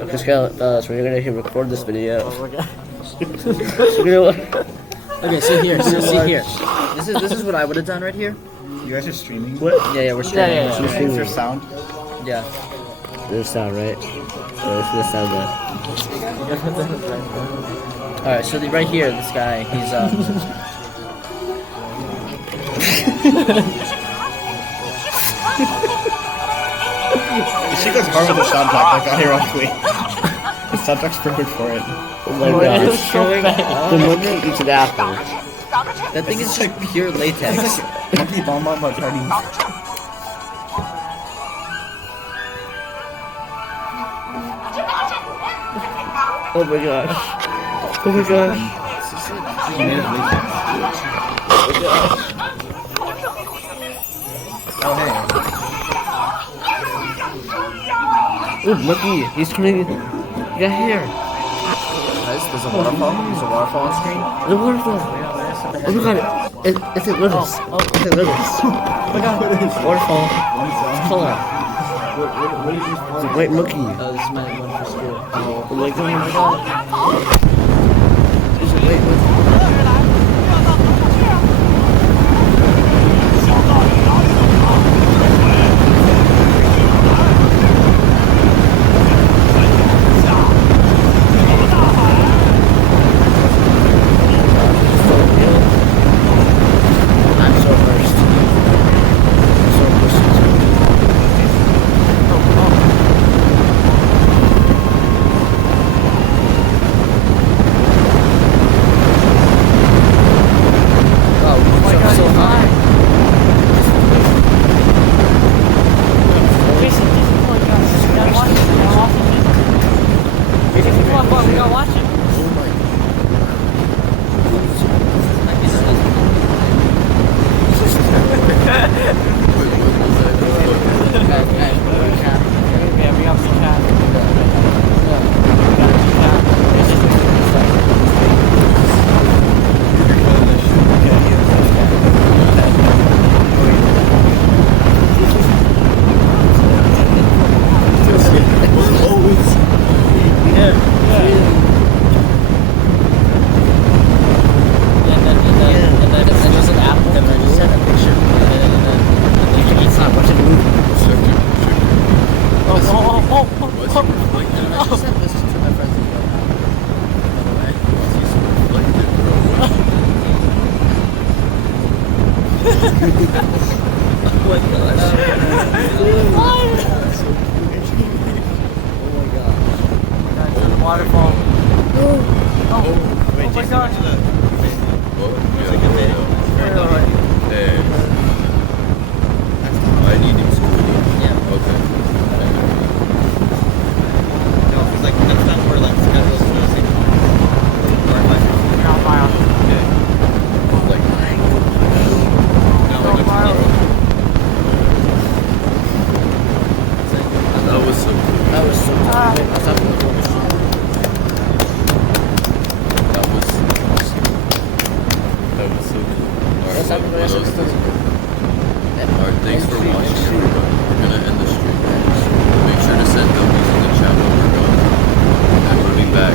Okay, fellas, we're gonna record this video. Oh my god. We're gonna- Okay, so here, see here. This is what I would have done right here. You guys are streaming? What? Yeah, we're streaming. Yeah, we're yeah, streaming. Is there sound? Yeah. This sound right? So this sound good. All right, so right here, this guy, he's She goes hard with the soundtrack, like ironically. The soundtrack's perfect for it. Oh my gosh. The monkey eats an apple. that thing is like pure latex. Monkey Bonbon by Party. Oh my gosh. Oh my gosh. She made it latex. Oh hey. Oh, monkey. He's coming. He got hair. Guys, there's a waterfall. There's a waterfall on screen. The waterfall. Oh my god. It's a Lewis. It's a Lewis. Oh my god. Waterfall. It's color. It's a white monkey. Oh, this is my one for school. Oh my god. It's a white monkey. I'm so first. So first. Oh my god, so high. Oh my. Waterfall. Wait, my god. I need him schooling. Yeah. Okay. No, it's like next time we're like scheduled for the same time. Or like, Like, no, like tomorrow. that was so cool. That was so cool. That was so cool. What's Alright, happening? Alright, thanks for watching, everyone. We're gonna end the stream. Make sure to send them in the chat when we're done. And we'll be back.